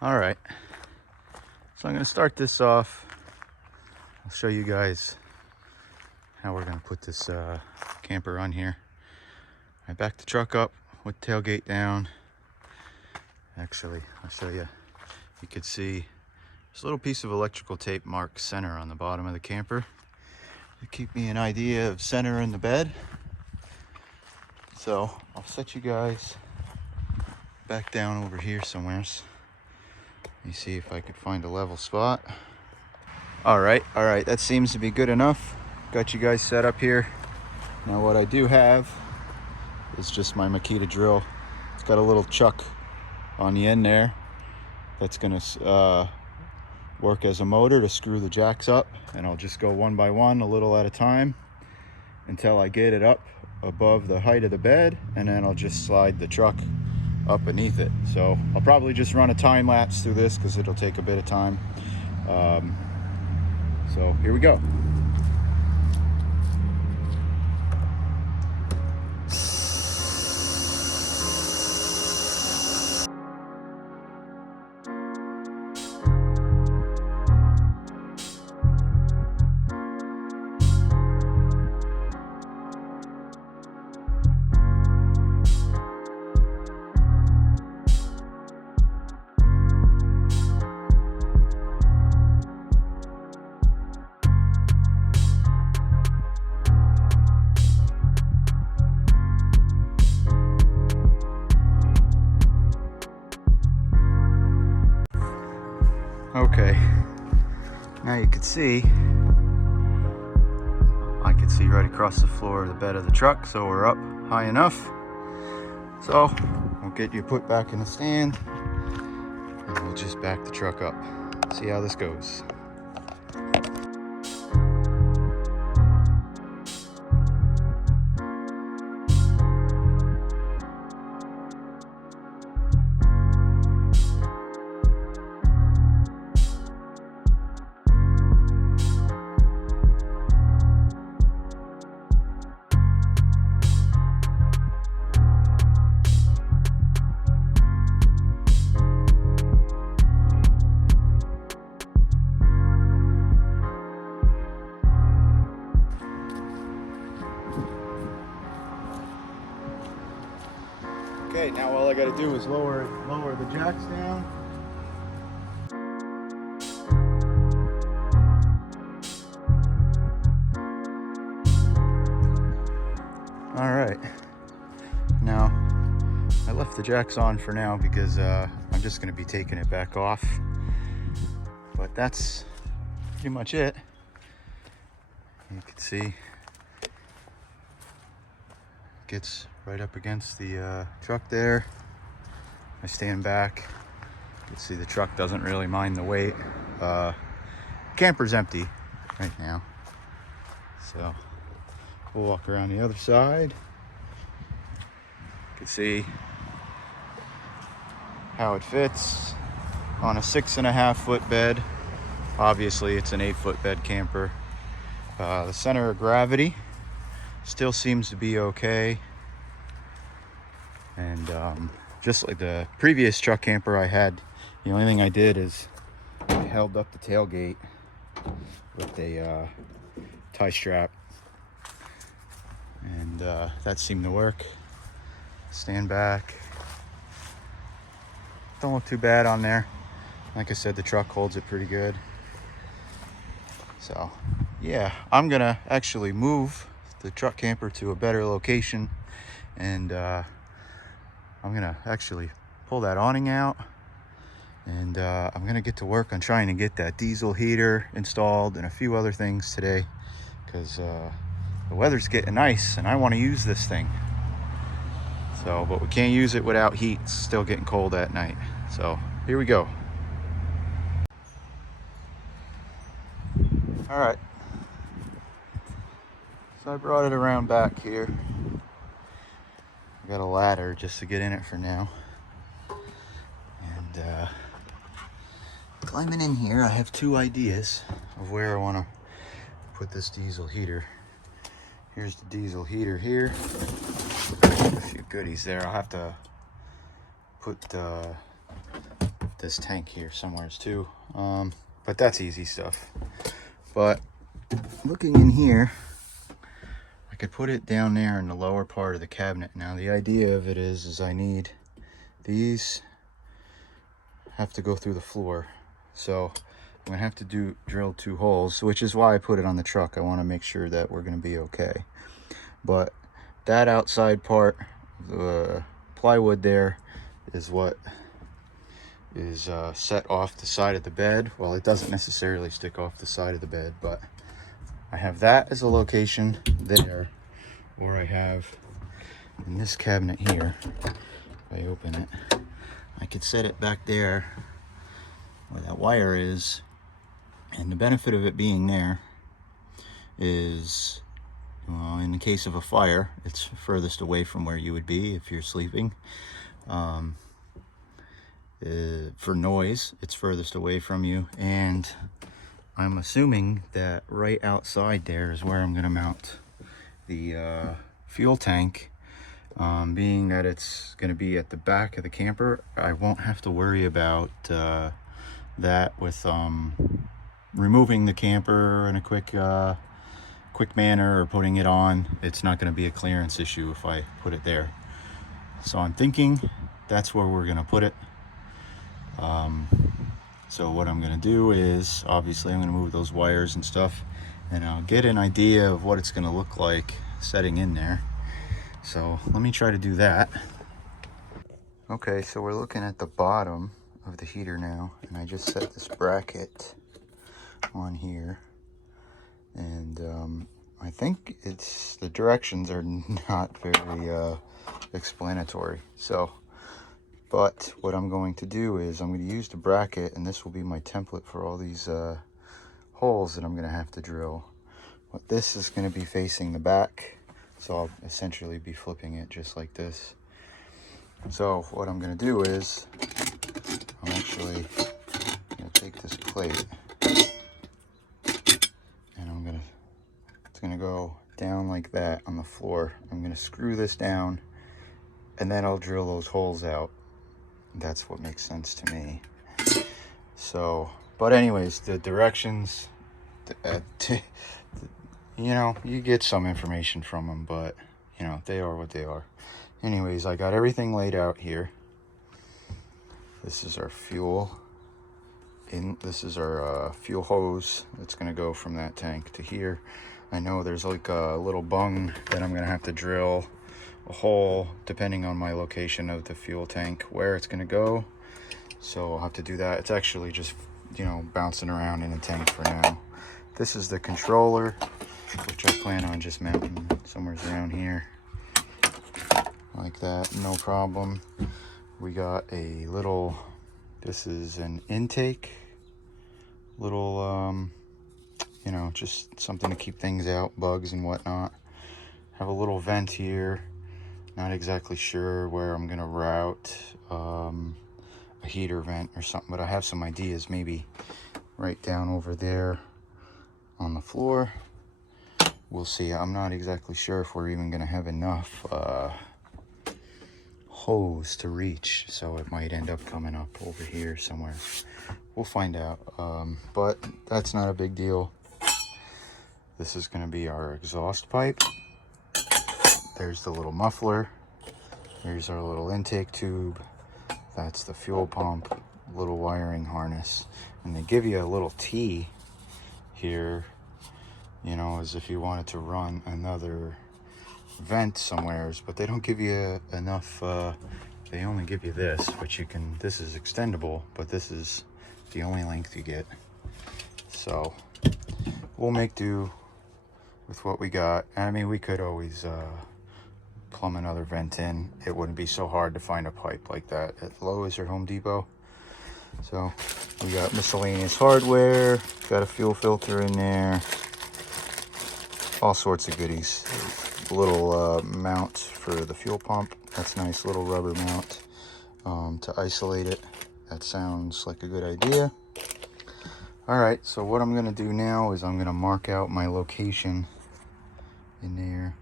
All right, so I'm gonna start this off. I'll show you guys how we're gonna put this camper on here. I back the truck up with tailgate down. Actually, I'll show you. You could see this little piece of electrical tape marks center on the bottom of the camper to keep me an idea of center in the bed. So I'll set you guys back down over here somewhere. Let me see if I could find a level spot. All right, that seems to be good enough. Got you guys set up here. Now what I do have is just my Makita drill. It's got a little chuck on the end there that's gonna work as a motor to screw the jacks up, and I'll just go one by one, a little at a time, until I get it up above the height of the bed, and then I'll just slide the truck up beneath it. So I'll probably just run a time lapse through this because it'll take a bit of time. So here we go. Okay, now you can see, I can see right across the floor of the bed of the truck, so we're up high enough. So we'll get you put back in the stand, and we'll just back the truck up. See how this goes. Okay, now all I gotta do is lower the jacks down. All right, now I left the jacks on for now because I'm just gonna be taking it back off, but that's pretty much it. You can see gets right up against the truck there. I stand back. You can see the truck doesn't really mind the weight. Camper's empty right now, so we'll walk around the other side. You can see how it fits on a 6.5 foot bed. Obviously it's an 8-foot bed camper. The center of gravity still seems to be okay, and just like the previous truck camper I had, the only thing I did is I held up the tailgate with a tie strap, and that seemed to work. Stand back, don't look too bad on there. Like I said, the truck holds it pretty good. So yeah, I'm gonna actually move the truck camper to a better location, and I'm gonna actually pull that awning out, and I'm gonna get to work on trying to get that diesel heater installed and a few other things today, because the weather's getting nice and I want to use this thing. So, but we can't use it without heat. It's still getting cold at night. So here we go. All right, so I brought it around back here. I got a ladder just to get in it for now, and climbing in here, I have two ideas of where I want to put this diesel heater. Here's the diesel heater here. A few goodies there. I'll have to put this tank here somewhere too. But that's easy stuff. But looking in here, I could put it down there in the lower part of the cabinet. Now the idea of it is I need these have to go through the floor, so I'm gonna have to drill 2 holes, which is why I put it on the truck. I want to make sure that we're gonna be okay. But that outside part, the plywood there, is what is set off the side of the bed. Well, it doesn't necessarily stick off the side of the bed, but I have that as a location there, or I have in this cabinet here. If I open it, I could set it back there where that wire is. And the benefit of it being there is, well, in the case of a fire, it's furthest away from where you would be if you're sleeping. For noise, it's furthest away from you. And I'm assuming that right outside there is where I'm going to mount the fuel tank. Being that it's going to be at the back of the camper, I won't have to worry about that with removing the camper in a quick manner or putting it on. It's not going to be a clearance issue if I put it there. So I'm thinking that's where we're going to put it. So what I'm going to do is, obviously I'm going to move those wires and stuff, and I'll get an idea of what it's going to look like setting in there. So let me try to do that. Okay, so we're looking at the bottom of the heater now, and I just set this bracket on here, and I think the directions are not very explanatory. So, but what I'm going to do is I'm going to use the bracket, and this will be my template for all these holes that I'm going to have to drill. But this is going to be facing the back, so I'll essentially be flipping it just like this. So what I'm going to do is I'm actually going to take this plate, and it's going to go down like that on the floor. I'm going to screw this down, and then I'll drill those holes out. That's what makes sense to me. So, but anyways, the directions, you know, you get some information from them, but you know, they are what they are. Anyways, I got everything laid out here. This is our fuel. This is our fuel hose that's going to go from that tank to here. I know there's like a little bung that I'm going to have to drill a hole depending on my location of the fuel tank where it's going to go. So I'll have to do that. It's actually just, you know, bouncing around in the tank for now. This is the controller, which I plan on just mounting somewhere around here like that, no problem. We got a little, this is an intake, little you know, just something to keep things out, bugs and whatnot. Have a little vent here. Not exactly sure where I'm gonna route a heater vent or something, but I have some ideas. Maybe right down over there on the floor. We'll see. I'm not exactly sure if we're even gonna have enough hose to reach, so it might end up coming up over here somewhere. We'll find out, but that's not a big deal. This is going to be our exhaust pipe. There's the little muffler. Here's our little intake tube. That's the fuel pump, little wiring harness. And they give you a little T here, you know, as if you wanted to run another vent somewheres, but they don't give you enough. They only give you this, which you can, this is extendable, but this is the only length you get. So we'll make do with what we got. I mean, we could always plumb another vent in. It wouldn't be so hard to find a pipe like that at Lowe's or Home Depot. So we got miscellaneous hardware, got a fuel filter in there, all sorts of goodies. A little mount for the fuel pump. That's a nice little rubber mount to isolate it. That sounds like a good idea. All right, so what I'm gonna do now is I'm gonna mark out my location in there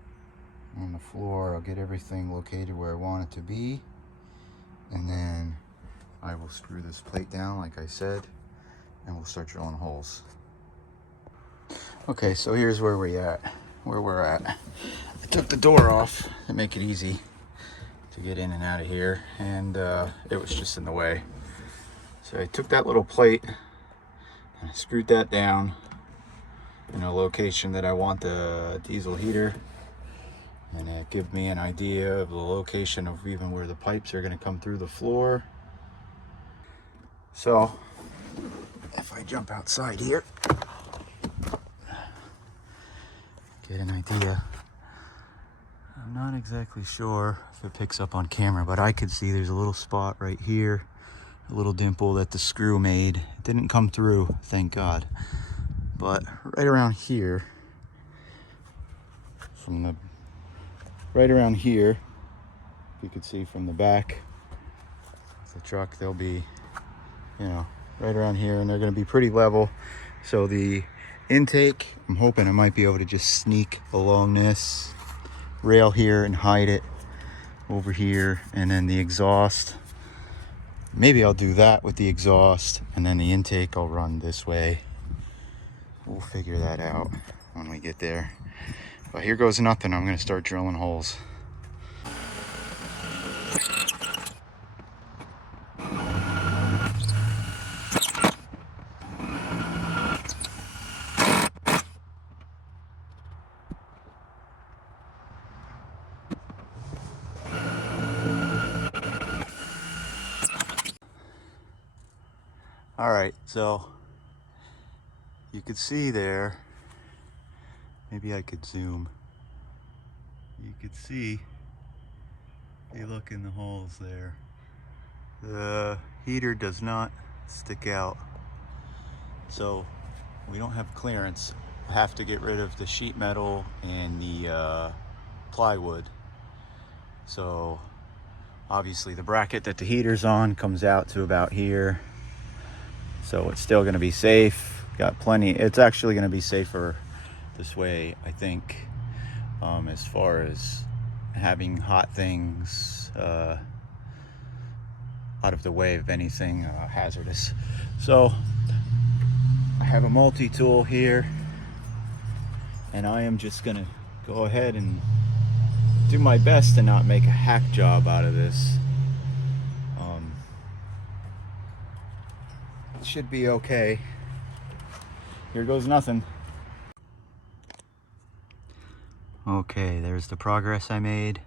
on the floor. I'll get everything located where I want it to be, and then I will screw this plate down like I said, and we'll start drilling holes. Okay, so here's where we're at. I took the door off to make it easy to get in and out of here, and it was just in the way. So I took that little plate and I screwed that down in a location that I want the diesel heater, and it gives me an idea of the location of even where the pipes are going to come through the floor. So if I jump outside here, get an idea. I'm not exactly sure if it picks up on camera, but I could see there's a little spot right here, a little dimple that the screw made. It didn't come through, thank God. But right around here, right around here, you could see from the back of the truck, they'll be, you know, right around here, and they're going to be pretty level. So the intake, I'm hoping I might be able to just sneak along this rail here and hide it over here, and then the exhaust, maybe I'll do that with the exhaust, and then the intake I'll run this way. We'll figure that out when we get there. But here goes nothing. I'm going to start drilling holes. All right, so you could see there, maybe I could zoom. You could see, you look in the holes there. The heater does not stick out. So we don't have clearance. I have to get rid of the sheet metal and the plywood. So obviously the bracket that the heater's on comes out to about here. So it's still gonna be safe. Got plenty, it's actually gonna be safer this way, I think, as far as having hot things out of the way of anything hazardous. So I have a multi-tool here, and I am just gonna go ahead and do my best to not make a hack job out of this. It should be okay. Here goes nothing. Okay, there's the progress I made.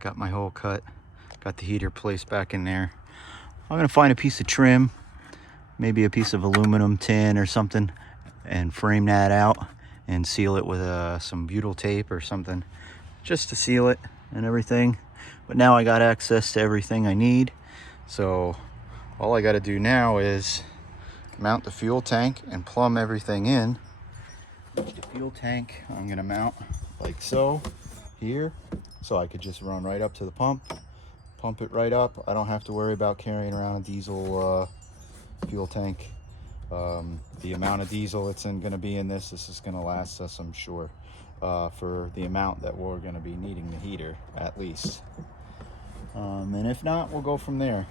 Got my hole cut, got the heater placed back in there. I'm gonna find a piece of trim, maybe a piece of aluminum tin or something, and frame that out and seal it with some butyl tape or something, just to seal it and everything. But now I got access to everything I need, so all I got to do now is mount the fuel tank and plumb everything in. The fuel tank I'm gonna mount like so here, so I could just run right up to the pump it right up. I don't have to worry about carrying around a diesel fuel tank. The amount of diesel that's gonna be in this is gonna last us, I'm sure, for the amount that we're gonna be needing the heater, at least. And if not, we'll go from there.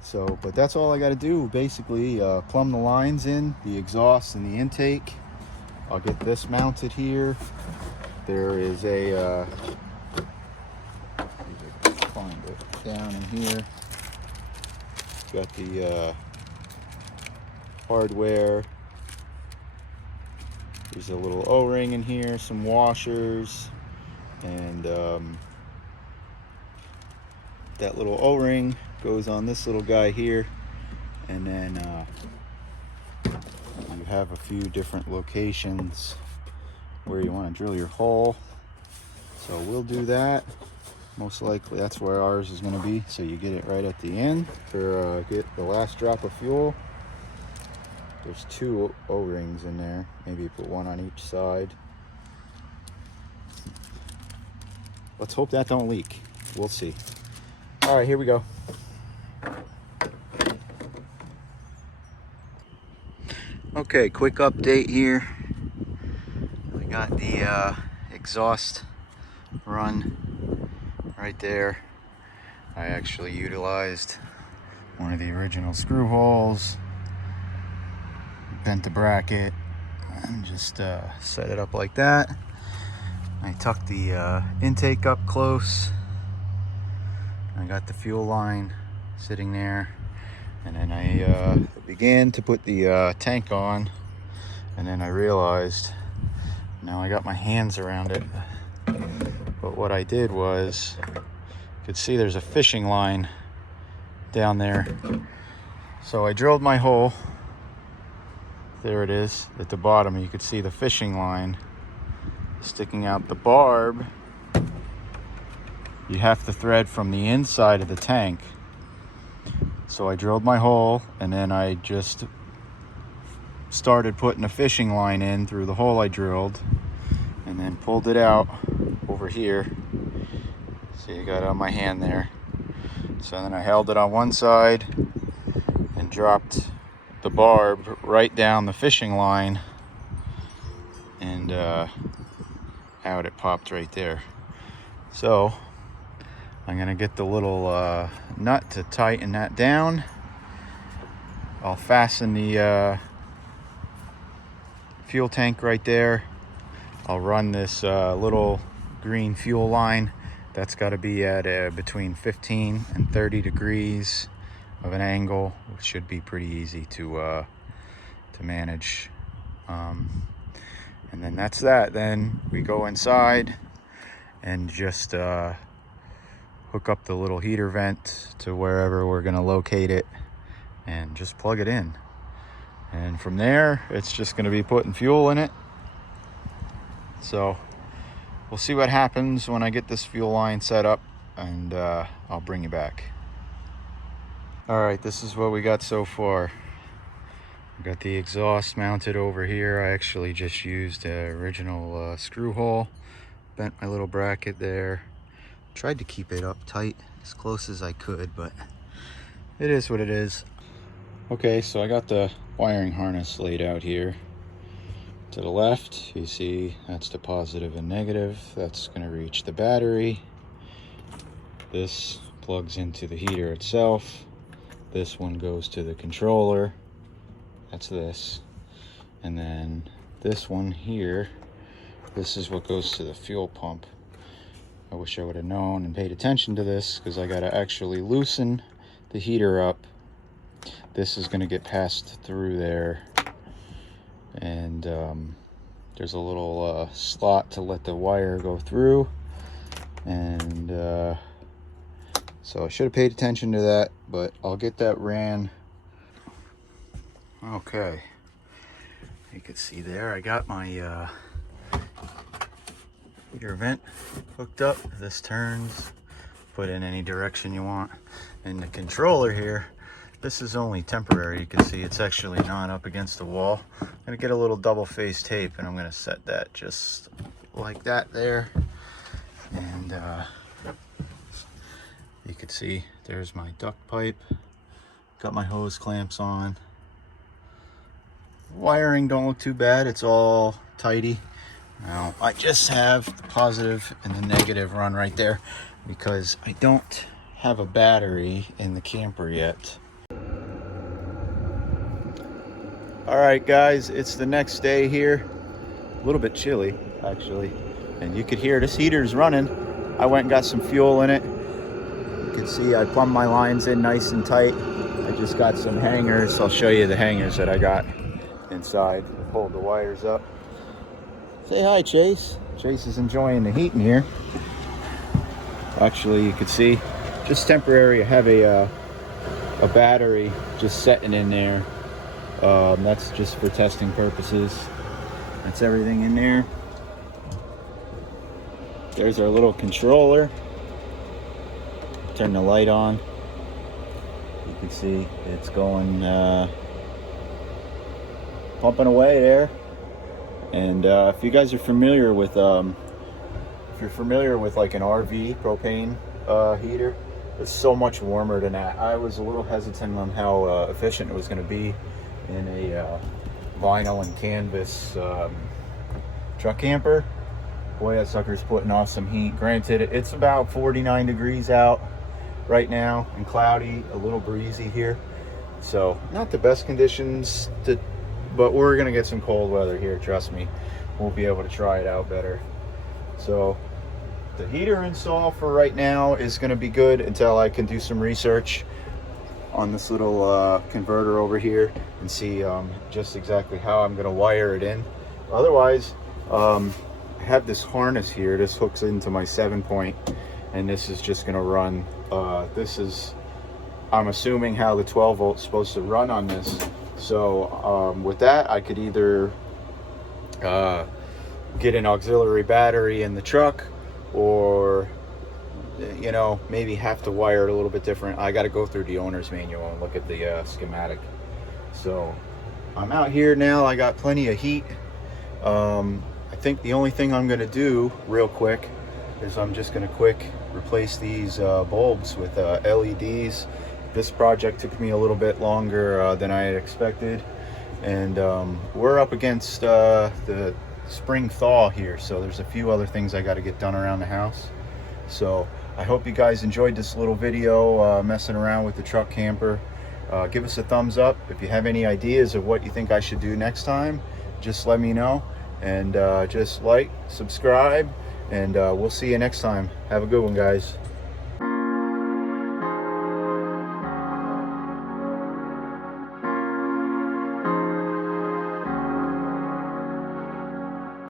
So, but that's all I got to do, basically. Plumb the lines in, the exhaust and the intake. I'll get this mounted here. There is a find it down in here. Got the hardware. There's a little O-ring in here, some washers, and that little O-ring goes on this little guy here, and then you have a few different locations where you want to drill your hole. So we'll do that. Most likely that's where ours is going to be, so you get it right at the end for get the last drop of fuel. There's two O-rings in there, maybe put one on each side. Let's hope that don't leak. We'll see. All right, here we go. Okay, quick update here. We got the exhaust run right there. I actually utilized one of the original screw holes, bent the bracket, and just set it up like that. I tucked the intake up close. I got the fuel line sitting there, and then I began to put the tank on, and then I realized now I got my hands around it. But what I did was, you could see there's a fishing line down there. So I drilled my hole. There it is at the bottom. You could see the fishing line sticking out. The barb you have to thread from the inside of the tank. So I drilled my hole, and then I just started putting a fishing line in through the hole I drilled, and then pulled it out over here. So you got it on my hand there. So then I held it on one side and dropped the barb right down the fishing line, and out it popped right there. So I'm gonna get the little nut to tighten that down. I'll fasten the fuel tank right there. I'll run this little green fuel line. That's got to be at between 15 and 30 degrees of an angle, which should be pretty easy to manage. And then that's that. Then we go inside and just hook up the little heater vent to wherever we're going to locate it, and just plug it in. And from there, it's just going to be putting fuel in it. So we'll see what happens when I get this fuel line set up, and I'll bring you back. All right, this is what we got so far. We got the exhaust mounted over here. I actually just used the original screw hole, bent my little bracket there. Tried to keep it up tight as close as I could, but it is what it is. Okay, so I got the wiring harness laid out here. To the left, you see that's the positive and negative. That's going to reach the battery. This plugs into the heater itself. This one goes to the controller. That's this. And then this one here, this is what goes to the fuel pump. I wish I would have known and paid attention to this, because I got to actually loosen the heater up. This is going to get passed through there, and there's a little slot to let the wire go through, and so I should have paid attention to that, but I'll get that ran. Okay, you can see there I got my heater vent hooked up. This turns, put in any direction you want. And the controller here, this is only temporary. You can see it's actually not up against the wall. I'm gonna get a little double face tape, and I'm gonna set that just like that there. And you can see there's my duct pipe. Got my hose clamps on. Wiring don't look too bad. It's all tidy. Now, I just have the positive and the negative run right there because I don't have a battery in the camper yet. All right, guys, it's the next day here. A little bit chilly, actually. And you could hear this heater's running. I went and got some fuel in it. You can see I plumbed my lines in nice and tight. I just got some hangers. I'll show you the hangers that I got inside. Hold the wires up. Say hi, Chase. Chase is enjoying the heat in here. Actually, you can see, just temporary. I have a battery just setting in there. That's just for testing purposes. That's everything in there. There's our little controller. Turn the light on. You can see it's going, pumping away there. And if you guys are familiar with, if you're familiar with like an RV propane heater, it's so much warmer than that. I was a little hesitant on how efficient it was going to be in a vinyl and canvas truck camper. Boy, that sucker's putting off some heat. Granted, it's about 49 degrees out. right now and cloudy, a little breezy here. So not the best conditions, but we're gonna get some cold weather here, trust me. We'll be able to try it out better. So the heater install for right now is gonna be good until I can do some research on this little converter over here and see just exactly how I'm gonna wire it in. Otherwise, I have this harness here. This hooks into my 7-point, and this is just gonna run. This is, I'm assuming, how the 12 volt's supposed to run on this. So with that, I could either get an auxiliary battery in the truck, or you know, maybe have to wire it a little bit different. I got to go through the owner's manual and look at the schematic. So I'm out here now. I got plenty of heat. I think the only thing I'm going to do real quick is I'm just going to replace these bulbs with LEDs. This project took me a little bit longer than I had expected, and we're up against the spring thaw here, so there's a few other things I got to get done around the house. So I hope you guys enjoyed this little video messing around with the truck camper. Give us a thumbs up. If you have any ideas of what you think I should do next time, just let me know, and just like, subscribe, and we'll see you next time. Have a good one, guys.